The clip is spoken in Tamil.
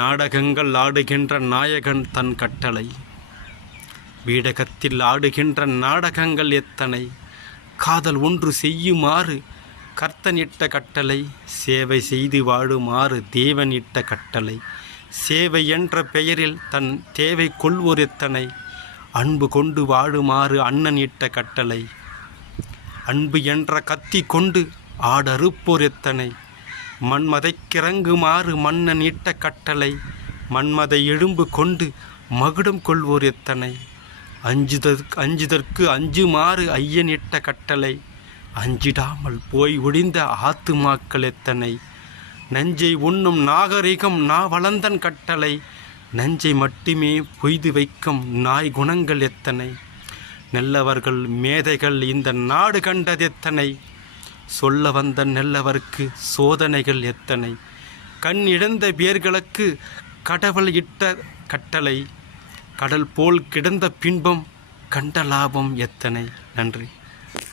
நாடகங்கள் ஆடுகின்ற நாயகன் தன் கட்டளை. வீடகத்தில் ஆடுகின்ற நாடகங்கள் எத்தனை. காதல் ஒன்று செய்யுமாறு கர்த்தனிட்ட கட்டளை. சேவை செய்து வாழுமாறு தேவன் இட்ட கட்டளை. சேவை என்ற பெயரில் தன் தேவை கொள்வோர் எத்தனை. அன்பு கொண்டு வாழுமாறு அண்ணன் இட்ட கட்டளை. அன்பு என்ற கத்தி கொண்டு ஆடறுப்போர் எத்தனை. மன்மதைக்கிறங்குமாறு மன்னன் இட்ட கட்டளை. மன்மதை எழும்பு கொண்டு மகுடம் கொள்வோர் எத்தனை. அஞ்சுதற்கு அஞ்சுமாறு ஐயன் இட்ட கட்டளை. அஞ்சிடாமல் போய் ஒழிந்த ஆத்துமாக்கள் எத்தனை. நஞ்சை உண்ணும் நாகரிகம் வளர்ந்தன் கட்டளை. நஞ்சை மட்டுமே பொய்து வைக்கும் நாய் குணங்கள் எத்தனை. நல்லவர்கள் மேதைகள் இந்த நாடு கண்டதெத்தனை. சொல்ல வந்த நல்லவர்க்கு சோதனைகள் எத்தனை. கண் இழந்த பேர்களுக்கு கடவுள் இட்ட கட்டளை. கடல் போல் கிடந்த பின்பம் கண்ட லாபம் எத்தனை. நன்றி.